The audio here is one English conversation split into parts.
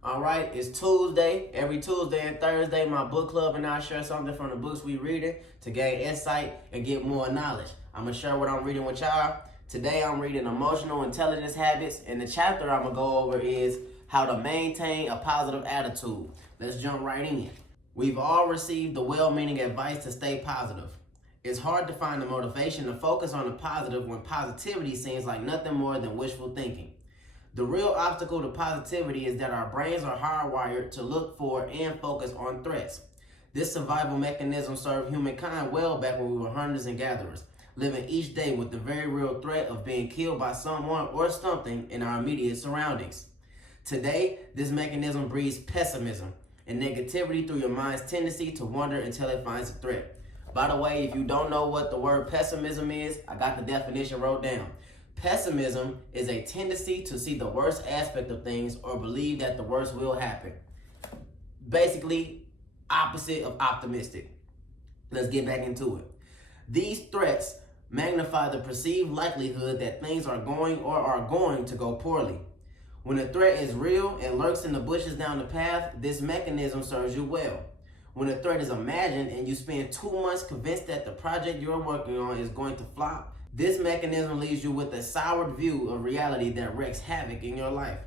All right, it's Tuesday. Every Tuesday and Thursday, my book club and I share something from the books we reading to gain insight and get more knowledge. I'm gonna share what I'm reading with y'all. Today, I'm reading Emotional Intelligence Habits, and the chapter I'm gonna go over is how to maintain a positive attitude. Let's jump right in. We've all received the well-meaning advice to stay positive. It's hard to find the motivation to focus on the positive when positivity seems like nothing more than wishful thinking. The real obstacle to positivity is that our brains are hardwired to look for and focus on threats. This survival mechanism served humankind well back when we were hunters and gatherers, living each day with the very real threat of being killed by someone or something in our immediate surroundings. Today, this mechanism breeds pessimism and negativity through your mind's tendency to wonder until it finds a threat. By the way, if you don't know what the word pessimism is, I got the definition wrote down. Pessimism is a tendency to see the worst aspect of things or believe that the worst will happen. Basically, opposite of optimistic. Let's get back into it. These threats magnify the perceived likelihood that things are going to go poorly. When a threat is real and lurks in the bushes down the path, this mechanism serves you well. When a threat is imagined and you spend 2 months convinced that the project you're working on is going to flop, this mechanism leaves you with a soured view of reality that wreaks havoc in your life.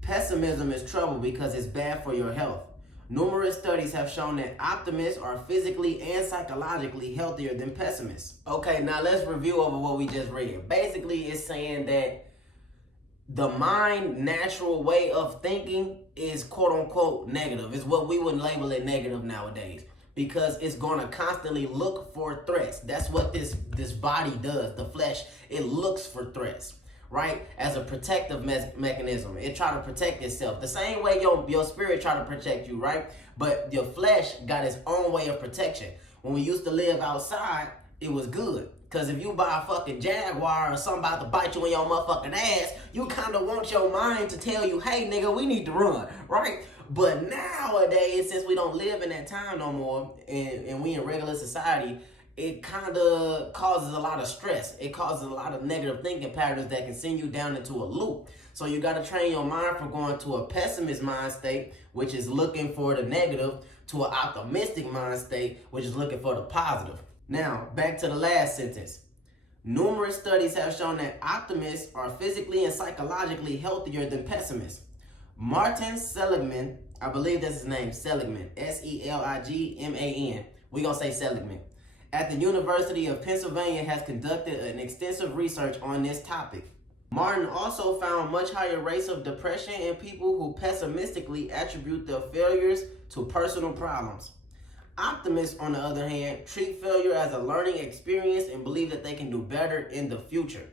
Pessimism is trouble because it's bad for your health. Numerous studies have shown that optimists are physically and psychologically healthier than pessimists. Okay, now let's review over what we just read. Basically, it's saying that the mind natural way of thinking is quote unquote negative. It's what we would label it negative nowadays, because it's going to constantly look for threats. That's what this body does. The flesh, it looks for threats, right? As a protective mechanism. It try to protect itself. The same way your spirit try to protect you, right? But your flesh got its own way of protection. When we used to live outside, it was good. Because if you buy a fucking Jaguar or something about to bite you in your motherfucking ass, you kind of want your mind to tell you, hey, nigga, we need to run, right? But nowadays, since we don't live in that time no more, and we in regular society, it kind of causes a lot of stress. It causes a lot of negative thinking patterns that can send you down into a loop. So you got to train your mind from going to a pessimist mind state, which is looking for the negative, to an optimistic mind state, which is looking for the positive. Now, back to the last sentence. Numerous studies have shown that optimists are physically and psychologically healthier than pessimists. Martin Seligman, I believe that's his name, Seligman, Seligman. We're going to say Seligman. At the University of Pennsylvania has conducted an extensive research on this topic. Martin also found much higher rates of depression in people who pessimistically attribute their failures to personal problems. Optimists, on the other hand, treat failure as a learning experience and believe that they can do better in the future.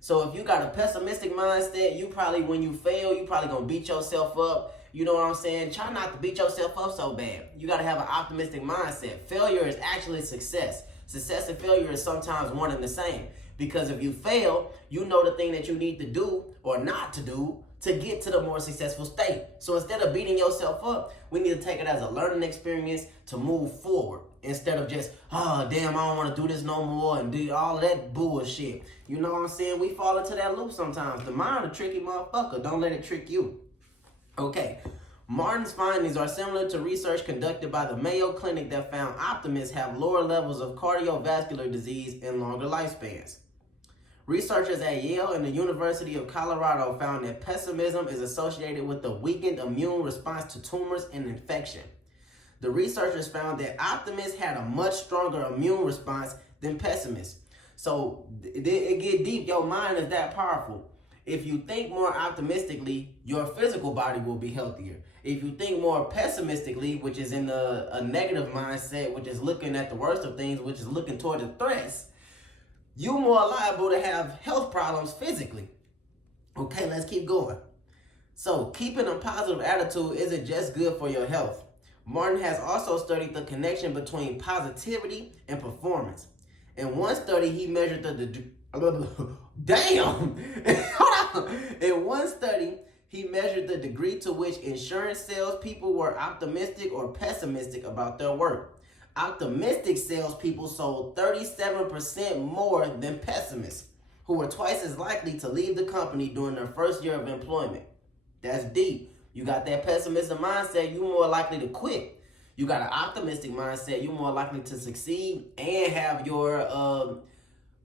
So if you got a pessimistic mindset, you probably, when you fail, you probably gonna beat yourself up. You know what I'm saying? Try not to beat yourself up so bad. You gotta have an optimistic mindset. Failure is actually success. Success and failure is sometimes one and the same. Because if you fail, you know the thing that you need to do or not to do to get to the more successful state. So instead of beating yourself up, we need to take it as a learning experience to move forward. Instead of just, oh, damn, I don't want to do this no more and do all of that bullshit. You know what I'm saying? We fall into that loop sometimes. The mind a tricky motherfucker. Don't let it trick you. Okay. Martin's findings are similar to research conducted by the Mayo Clinic that found optimists have lower levels of cardiovascular disease and longer lifespans. Researchers at Yale and the University of Colorado found that pessimism is associated with a weakened immune response to tumors and infection. The researchers found that optimists had a much stronger immune response than pessimists. So it get deep. Your mind is that powerful. If you think more optimistically, your physical body will be healthier. If you think more pessimistically, which is in a negative mindset, which is looking at the worst of things, which is looking toward the threats, you're more liable to have health problems physically. Okay, let's keep going. So keeping a positive attitude isn't just good for your health. Martin has also studied the connection between positivity and performance. In one study, he measured In one study, he measured the degree to which insurance salespeople were optimistic or pessimistic about their work. Optimistic salespeople sold 37% more than pessimists, who were twice as likely to leave the company during their first year of employment. That's deep. You got that pessimistic mindset, you're more likely to quit. You got an optimistic mindset, you're more likely to succeed and have your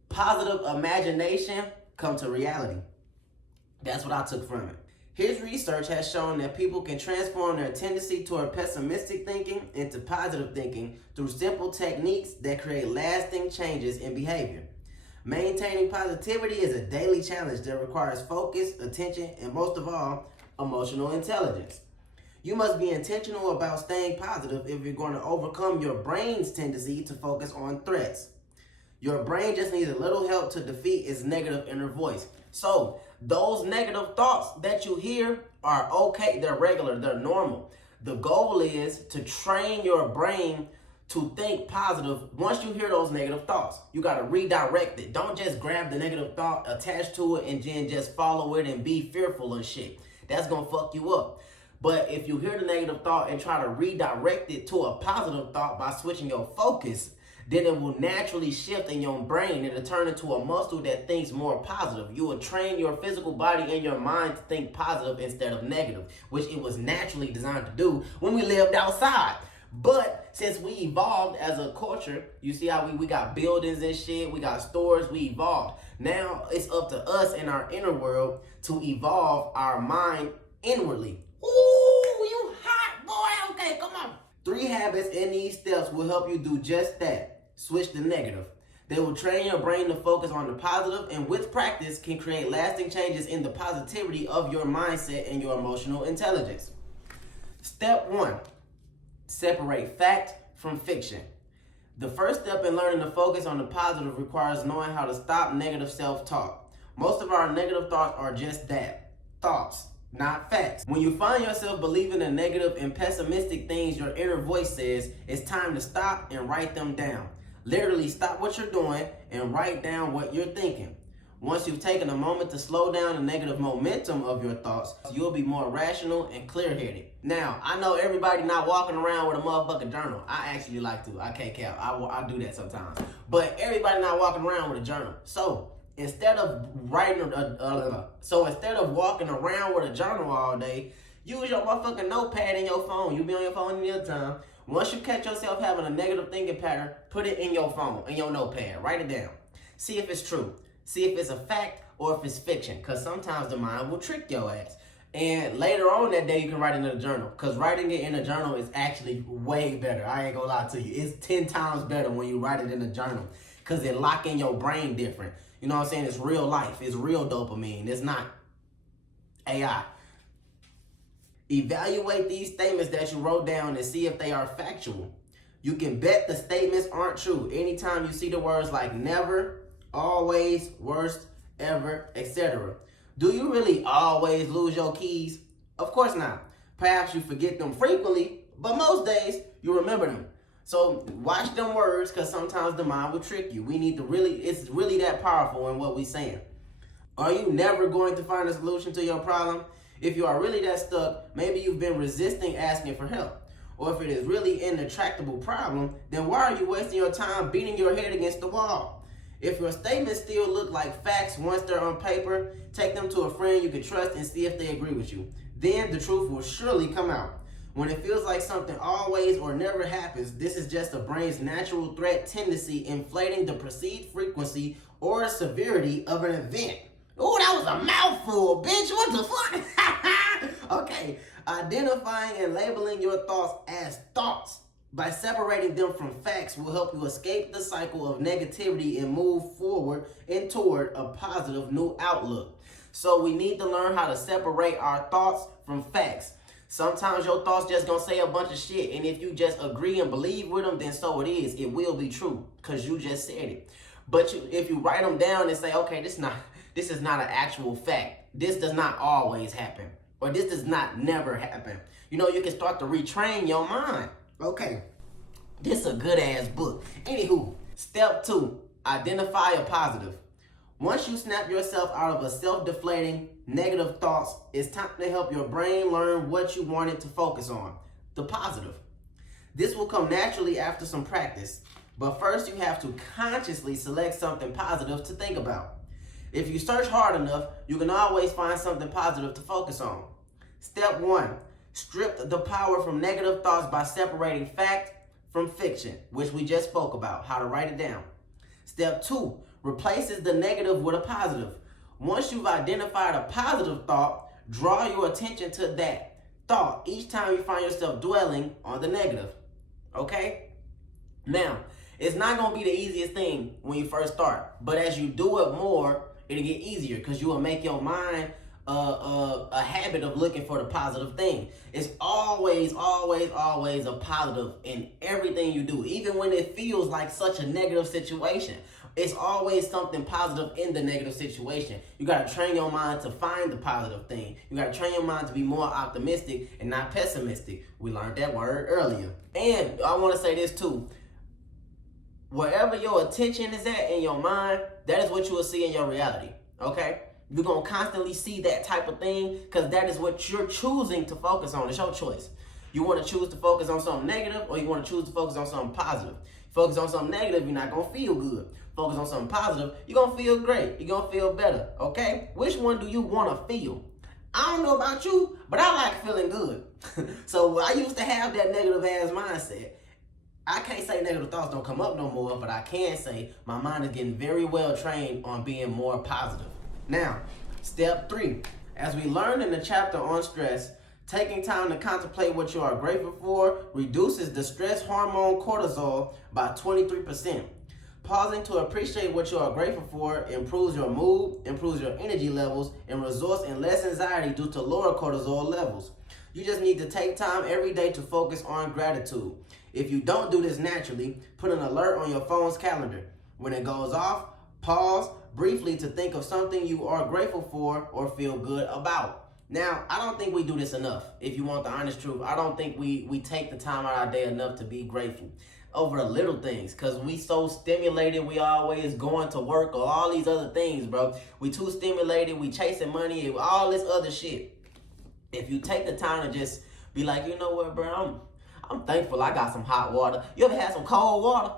positive imagination come to reality. That's what I took from it. His research has shown that people can transform their tendency toward pessimistic thinking into positive thinking through simple techniques that create lasting changes in behavior. Maintaining positivity is a daily challenge that requires focus, attention, and most of all, emotional intelligence. You must be intentional about staying positive if you're going to overcome your brain's tendency to focus on threats. Your brain just needs a little help to defeat its negative inner voice. So, those negative thoughts that you hear are okay, they're regular, they're normal. The goal is to train your brain to think positive. Once you hear those negative thoughts, you got to redirect it. Don't just grab the negative thought, attach to it, and then just follow it and be fearful and shit. That's going to fuck you up. But if you hear the negative thought and try to redirect it to a positive thought by switching your focus, then it will naturally shift in your brain and it'll turn into a muscle that thinks more positive. You will train your physical body and your mind to think positive instead of negative, which it was naturally designed to do when we lived outside. But since we evolved as a culture, you see how we got buildings and shit, we got stores, we evolved. Now it's up to us in our inner world to evolve our mind inwardly. Ooh, you hot boy. Okay, come on. 3 habits in these steps will help you do just that. Switch the negative. They will train your brain to focus on the positive, and with practice can create lasting changes in the positivity of your mindset and your emotional intelligence. Step 1, separate fact from fiction. The first step in learning to focus on the positive requires knowing how to stop negative self-talk. Most of our negative thoughts are just that, thoughts, not facts. When you find yourself believing the negative and pessimistic things your inner voice says, it's time to stop and write them down. Literally stop what you're doing and write down what you're thinking. Once you've taken a moment to slow down the negative momentum of your thoughts, you'll be more rational and clear-headed. Now, I know everybody not walking around with a motherfucking journal. I actually like to. I can't cap. I do that sometimes. But everybody not walking around with a journal. So instead of walking around with a journal all day, use your motherfucking notepad in your phone. You be on your phone any other time. Once you catch yourself having a negative thinking pattern, put it in your phone, in your notepad. Write it down. See if it's true. See if it's a fact or if it's fiction. Because sometimes the mind will trick your ass. And later on that day, you can write it in a journal. Because writing it in a journal is actually way better. I ain't gonna lie to you. It's 10 times better when you write it in a journal. Because it lock in your brain different. You know what I'm saying? It's real life. It's real dopamine. It's not AI. Evaluate these statements that you wrote down and see if they are factual. You can bet the statements aren't true. Anytime you see the words like never, always, worst, ever, etc. Do you really always lose your keys? Of course not. Perhaps you forget them frequently, but most days you remember them. So watch them words, because sometimes the mind will trick you. It's really that powerful in what we're saying. Are you never going to find a solution to your problem? If you are really that stuck, maybe you've been resisting asking for help. Or if it is really an intractable problem, then why are you wasting your time beating your head against the wall? If your statements still look like facts once they're on paper, take them to a friend you can trust and see if they agree with you. Then the truth will surely come out. When it feels like something always or never happens, this is just the brain's natural threat tendency inflating the perceived frequency or severity of an event. Oh, that was a mouthful, bitch. What the fuck? Okay. Identifying and labeling your thoughts as thoughts by separating them from facts will help you escape the cycle of negativity and move forward and toward a positive new outlook. So we need to learn how to separate our thoughts from facts. Sometimes your thoughts just gonna say a bunch of shit, and if you just agree and believe with them, then so it is. It will be true because you just said it. But if you write them down and say, okay, this is not an actual fact. This does not always happen. Or this does not never happen. You know, you can start to retrain your mind. Okay, this is a good ass book. Anywho, step 2, identify a positive. Once you snap yourself out of a self-deflating negative thoughts, it's time to help your brain learn what you want it to focus on, the positive. This will come naturally after some practice, but first you have to consciously select something positive to think about. If you search hard enough, you can always find something positive to focus on. Step 1, strip the power from negative thoughts by separating fact from fiction, which we just spoke about, how to write it down. Step 2, replaces the negative with a positive. Once you've identified a positive thought, draw your attention to that thought each time you find yourself dwelling on the negative. Okay? Now, it's not going to be the easiest thing when you first start, but as you do it more, it'll get easier because you will make your mind a habit of looking for the positive thing. It's always a positive in everything you do, even when it feels like such a negative situation. It's always something positive in the negative situation. You got to train your mind to find the positive thing. You got to train your mind to be more optimistic and not pessimistic. We learned that word earlier. And I want to say this too. Wherever your attention is at in your mind, that is what you will see in your reality. Okay? You're going to constantly see that type of thing because that is what you're choosing to focus on. It's your choice. You want to choose to focus on something negative or you want to choose to focus on something positive. Focus on something negative, you're not going to feel good. Focus on something positive, you're going to feel great. You're going to feel better, okay? Which one do you want to feel? I don't know about you, but I like feeling good. So I used to have that negative ass mindset. I can't say negative thoughts don't come up no more, but I can say my mind is getting very well trained on being more positive. Now, step 3. As we learned in the chapter on stress, taking time to contemplate what you are grateful for reduces the stress hormone cortisol by 23%. Pausing to appreciate what you are grateful for improves your mood, improves your energy levels, and results in less anxiety due to lower cortisol levels. You just need to take time every day to focus on gratitude. If you don't do this naturally, put an alert on your phone's calendar. When it goes off, pause briefly to think of something you are grateful for or feel good about. Now, I don't think we do this enough. If you want the honest truth, I don't think we take the time out of our day enough to be grateful over the little things because we so stimulated. We always going to work or all these other things, bro. We too stimulated. We chasing money and all this other shit. If you take the time to just be like, you know what, bro, I'm thankful I got some hot water. You ever had some cold water?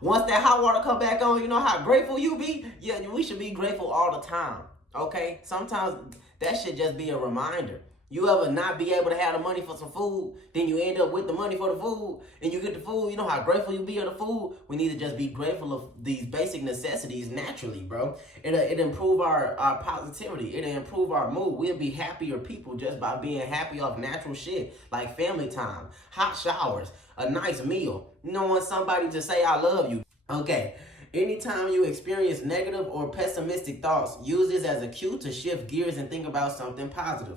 Once that hot water come back on, you know how grateful you be? Yeah, we should be grateful all the time, okay? Sometimes that should just be a reminder. You ever not be able to have the money for some food, then you end up with the money for the food, and you get the food, you know how grateful you be of the food? We need to just be grateful of these basic necessities naturally, bro. It'll improve our positivity. It'll improve our mood. We'll be happier people just by being happy off natural shit, like family time, hot showers, a nice meal, knowing somebody to say I love you. Okay, anytime you experience negative or pessimistic thoughts, use this as a cue to shift gears and think about something positive.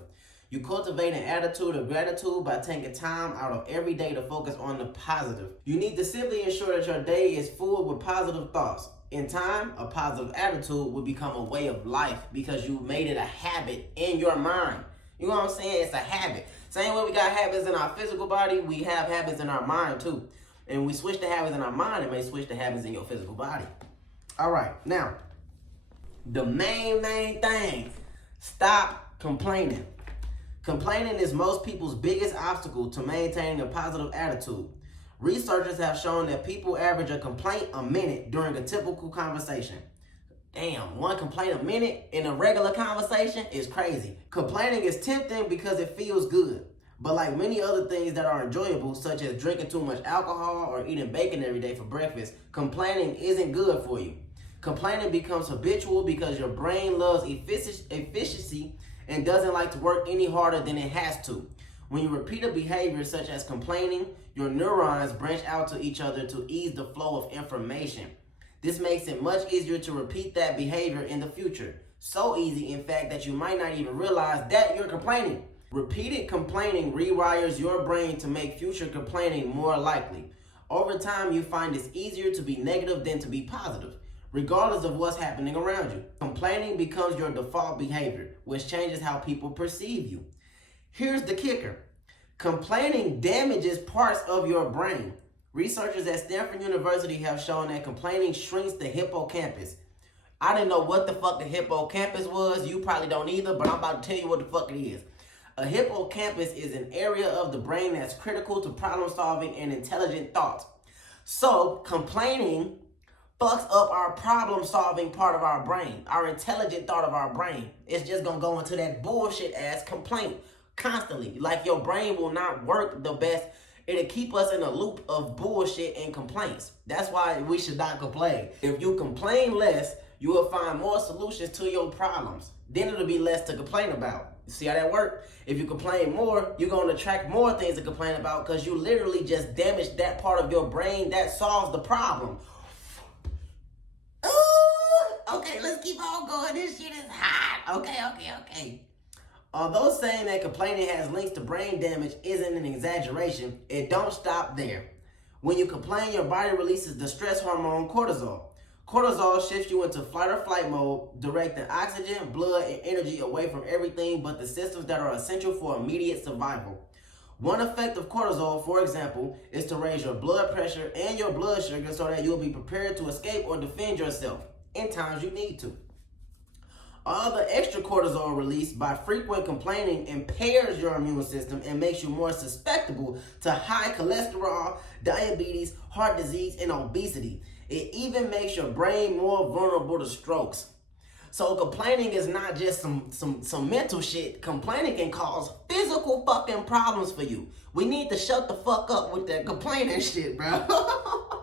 You cultivate an attitude of gratitude by taking time out of every day to focus on the positive. You need to simply ensure that your day is full with positive thoughts. In time, a positive attitude will become a way of life because you made it a habit in your mind. You know what I'm saying? It's a habit. Same way we got habits in our physical body, we have habits in our mind too. And we switch the habits in our mind, it may switch the habits in your physical body. All right, now, the main thing, stop complaining. Complaining is most people's biggest obstacle to maintaining a positive attitude. Researchers have shown that people average a complaint a minute during a typical conversation. Damn, one complaint a minute in a regular conversation is crazy. Complaining is tempting because it feels good. But like many other things that are enjoyable, such as drinking too much alcohol or eating bacon every day for breakfast, complaining isn't good for you. Complaining becomes habitual because your brain loves efficiency and doesn't like to work any harder than it has to. When you repeat a behavior such as complaining, your neurons branch out to each other to ease the flow of information. This makes it much easier to repeat that behavior in the future. So easy, in fact, that you might not even realize that you're complaining. Repeated complaining rewires your brain to make future complaining more likely. Over time, you find it's easier to be negative than to be positive, regardless of what's happening around you. Complaining becomes your default behavior, which changes how people perceive you. Here's the kicker. Complaining damages parts of your brain. Researchers at Stanford University have shown that complaining shrinks the hippocampus. I didn't know what the fuck the hippocampus was. You probably don't either, but I'm about to tell you what the fuck it is. A hippocampus is an area of the brain that's critical to problem solving and intelligent thought. So, complaining fucks up our problem solving part of our brain, our intelligent thought of our brain. It's just gonna go into that bullshit ass complaint. constantly. Like your brain will not work the best. It'll keep us in a loop of bullshit and complaints. That's why we should not complain. If you complain less, you will find more solutions to your problems. Then it'll be less to complain about. You see how that works? If you complain more, you're going to attract more things to complain about because you literally just damaged that part of your brain that solves the problem. Ooh, okay, let's keep on going. This shit is hot. Okay. Although saying that complaining has links to brain damage isn't an exaggeration, it don't stop there. When you complain, your body releases the stress hormone cortisol. Cortisol shifts you into fight or flight mode, directing oxygen, blood, and energy away from everything but the systems that are essential for immediate survival. One effect of cortisol, for example, is to raise your blood pressure and your blood sugar so that you'll be prepared to escape or defend yourself in times you need to. All the extra cortisol released by frequent complaining impairs your immune system and makes you more susceptible to high cholesterol, diabetes, heart disease, and obesity. It even makes your brain more vulnerable to strokes. So complaining is not just some mental shit. Complaining can cause physical fucking problems for you. We need to shut the fuck up with that complaining shit, bro. Oh,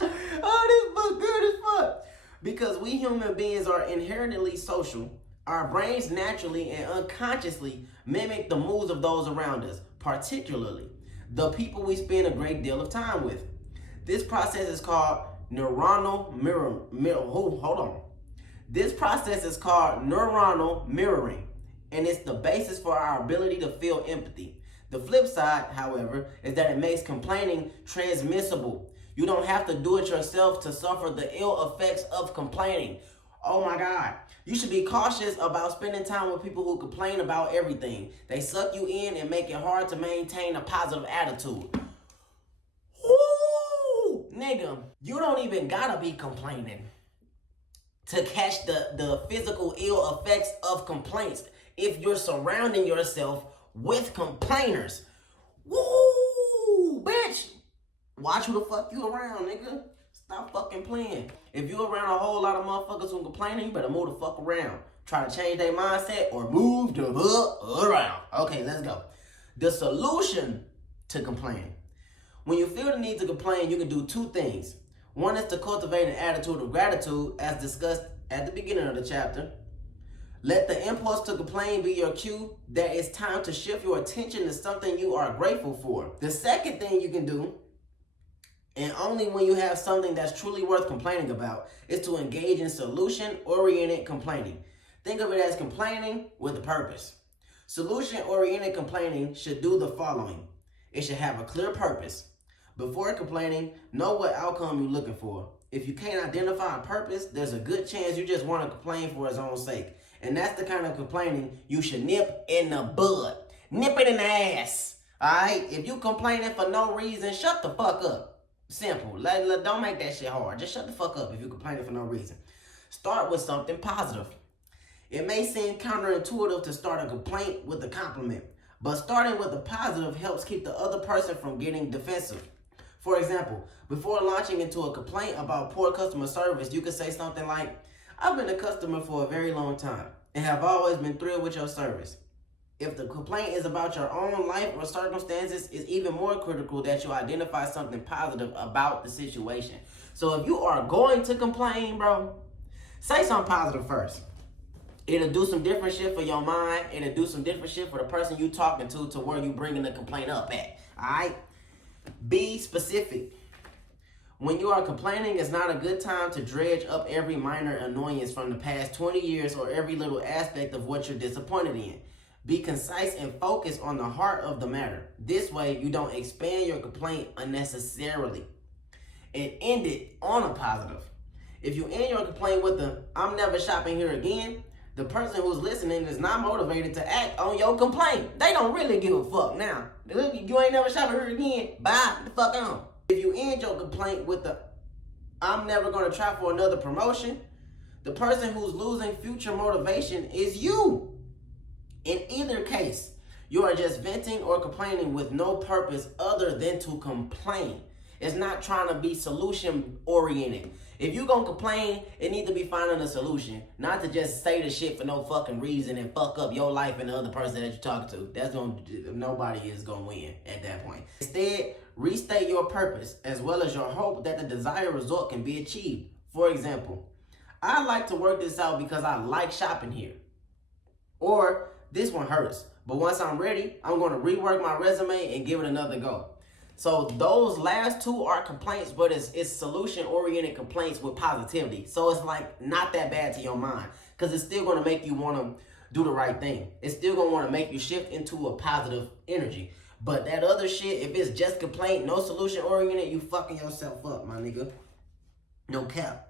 this book good as fuck. Because we human beings are inherently social, our brains naturally and unconsciously mimic the moods of those around us, particularly the people we spend a great deal of time with. This process is called neuronal This process is called neuronal mirroring, and it's the basis for our ability to feel empathy. The flip side, however, is that it makes complaining transmissible. You don't have to do it yourself to suffer the ill effects of complaining. Oh my God. You should be cautious about spending time with people who complain about everything. They suck you in and make it hard to maintain a positive attitude. Woo! Nigga, you don't even gotta be complaining to catch the physical ill effects of complaints if you're surrounding yourself with complainers. Woo! Bitch! Watch who the fuck you around, nigga. Stop fucking playing. If you around a whole lot of motherfuckers who complaining, you better move the fuck around. Try to change their mindset or move the fuck around. Okay, let's go. The solution to complaining. When you feel the need to complain, you can do two things. One is to cultivate an attitude of gratitude, as discussed at the beginning of the chapter. Let the impulse to complain be your cue that it's time to shift your attention to something you are grateful for. The second thing you can do, and only when you have something that's truly worth complaining about, is to engage in solution-oriented complaining. Think of it as complaining with a purpose. Solution-oriented complaining should do the following. It should have a clear purpose. Before complaining, know what outcome you're looking for. If you can't identify a purpose, there's a good chance you just want to complain for its own sake. And that's the kind of complaining you should nip in the bud. Nip it in the ass. Alright? If you complaining for no reason, shut the fuck up. Simple. Don't make that shit hard. Just shut the fuck up if you're complaining for no reason. Start with something positive. It may seem counterintuitive to start a complaint with a compliment, but starting with a positive helps keep the other person from getting defensive. For example, before launching into a complaint about poor customer service, you could say something like, I've been a customer for a very long time and have always been thrilled with your service. If the complaint is about your own life or circumstances, it's even more critical that you identify something positive about the situation. So if you are going to complain, bro, say something positive first. It'll do some different shit for your mind. It'll do some different shit for the person you talking to where you bringing the complaint up at. All right? Be specific. When you are complaining, it's not a good time to dredge up every minor annoyance from the past 20 years or every little aspect of what you're disappointed in. Be concise and focus on the heart of the matter. This way, you don't expand your complaint unnecessarily. And end it on a positive. If you end your complaint with the, I'm never shopping here again, the person who's listening is not motivated to act on your complaint. They don't really give a fuck now. You ain't never shopping here again, bye, the fuck on. If you end your complaint with the, I'm never gonna try for another promotion, the person who's losing future motivation is you. In either case, you are just venting or complaining with no purpose other than to complain. It's not trying to be solution oriented. If you gonna complain, it need to be finding a solution, not to just say the shit for no fucking reason and fuck up your life and the other person that you talk to. Nobody is gonna win at that point. Instead, restate your purpose as well as your hope that the desired result can be achieved. For example, I like to work this out because I like shopping here. Or this one hurts, but once I'm ready, I'm gonna rework my resume and give it another go. So those last two are complaints, but it's solution-oriented complaints with positivity. So it's like not that bad to your mind, because it's still going to make you want to do the right thing. It's still going to want to make you shift into a positive energy. But that other shit, if it's just complaint, no solution-oriented, you fucking yourself up, my nigga. No cap.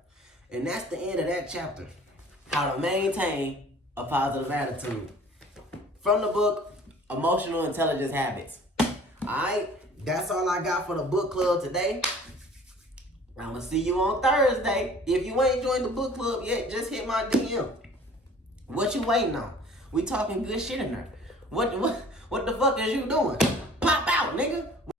And that's the end of that chapter. How to maintain a positive attitude. From the book, Emotional Intelligence Habits. All right? That's all I got for the book club today. I'm going to see you on Thursday. If you ain't joined the book club yet, just hit my DM. What you waiting on? We talking good shit in there. What the fuck is you doing?